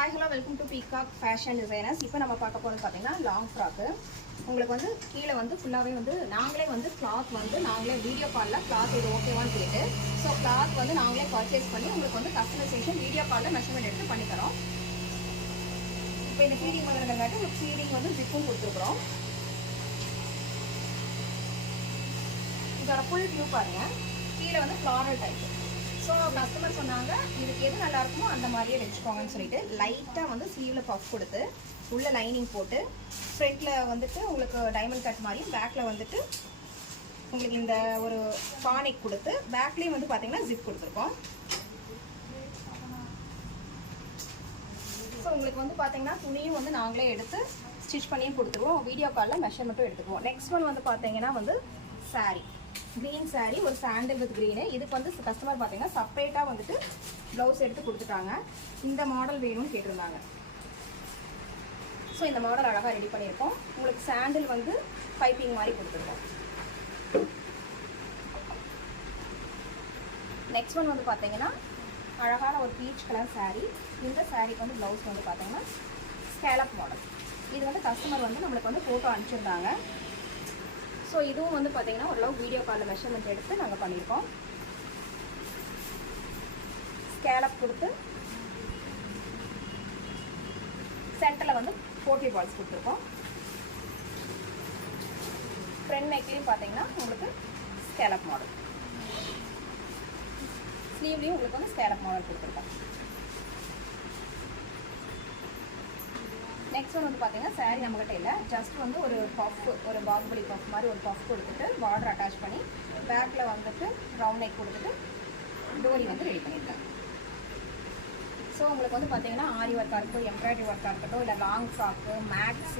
Hi hello welcome to peacock fashion designers. இப்போ நம்ம பார்க்க போகிறது பார்த்தீங்கன்னா லாங் ஃப்ராக்கு. உங்களுக்கு வந்து கீழே வந்து ஃபுல்லாகவே வந்து நாங்களே வந்து கிளாத் வந்து நாங்களே வீடியோ காலில் கிளாத் இது ஓகேவான்னு கேட்டு ஸோ கிளாத் வந்து நாங்களே பர்ச்சேஸ் பண்ணி உங்களுக்கு வந்து கஸ்டமைசேஷன் வீடியோ காலில் மெஷர்மெண்ட் எடுத்து பண்ணித்தரோம். இப்போ இந்த ஃபீடிங் வந்துருங்காட்டி உங்களுக்கு ஃபீடிங் வந்து ஜிப்பும் கொடுத்துருக்குறோம். இதோட ஃபுல் வியூ பாருங்கள். கீழே வந்து ஃப்ளாரல் டைப். ஸோ கஸ்டமர் சொன்னாங்க இதுக்கு எது நல்லா இருக்குமோ அந்த மாதிரியே வச்சுக்கோங்கன்னு சொல்லிட்டு லைட்டாக வந்து ஸ்லீவில் பஃப் கொடுத்து உள்ள லைனிங் போட்டு ஃப்ரண்ட்டில் வந்துட்டு உங்களுக்கு டைமண்ட் கட் மாதிரி பேக்கில் வந்துட்டு உங்களுக்கு இந்த ஒரு பானிக் கொடுத்து பேக்லேயும் வந்து பார்த்தீங்கன்னா ஜிப் கொடுத்துருக்கோம். ஸோ உங்களுக்கு வந்து பார்த்தீங்கன்னா துணியும் வந்து நாங்களே எடுத்து ஸ்டிச் பண்ணியும் கொடுத்துருவோம். வீடியோ காலில் மெஷர்மெண்ட்டும் எடுத்துக்குவோம். நெக்ஸ்ட் ஒன் வந்து பார்த்தீங்கன்னா வந்து சாரீ, க்ரீன் சாரீ, ஒரு சாண்டில் வித் க்ரீனு. இதுக்கு வந்து கஸ்டமர் பார்த்தீங்கன்னா செப்பரேட்டாக வந்துட்டு ப்ளவுஸ் எடுத்து கொடுத்துட்டாங்க. இந்த மாடல் வேணும்னு கேட்டிருந்தாங்க. ஸோ இந்த மாடல் அழகாக ரெடி பண்ணியிருக்கோம். உங்களுக்கு சாண்டில் வந்து பைப்பிங் மாதிரி கொடுத்துருக்கோம். நெக்ஸ்ட் ஒன் வந்து பார்த்தீங்கன்னா அழகான ஒரு பீச் கலர் சாரீ. இந்த சாரீக்கு வந்து ப்ளவுஸ் வந்து பார்த்தீங்கன்னா ஸ்கேலப் மாடல். இது வந்து கஸ்டமர் வந்து நம்மளுக்கு வந்து ஃபோட்டோ அனுப்பிச்சிருந்தாங்க. ஸோ இதுவும் வந்து பார்த்தீங்கன்னா ஓரளவு வீடியோ காலில் மெஷர்மெண்ட் எடுத்து நாங்கள் பண்ணியிருக்கோம். ஸ்கேலப் கொடுத்து சென்டரில் வந்து போட்டி பால்ஸ் கொடுத்துருக்கோம். ஃப்ரண்ட் நெக்லேயும் பார்த்தீங்கன்னா உங்களுக்கு ஸ்கேலப் மாடல், ஸ்லீவ்லேயும் உங்களுக்கு வந்து ஸ்கேலப் மாடல் கொடுத்துருக்கோம். நெக்ஸ்ட் ஒன் வந்து பார்த்தீங்கன்னா சாரீ நம்மகிட்ட இல்லை, ஜஸ்ட் வந்து ஒரு பஃப், ஒரு பாகுபலி பஃப் மாதிரி ஒரு பஃப் கொடுத்துட்டு பார்டர் அட்டாச் பண்ணி பேக்கில் வந்துட்டு ரவுண்ட் நெக் கொடுத்துட்டு டோரி வந்து ரெடி பண்ணியிருக்காங்க. ஸோ உங்களுக்கு வந்து பார்த்தீங்கன்னா ஆரி ஒர்க்காக இருக்கட்டும், எம்ப்ராய்டரி ஒர்க்காக இருக்கட்டும், இல்லை லாங் ஃப்ராக்கு, மேக்ஸ்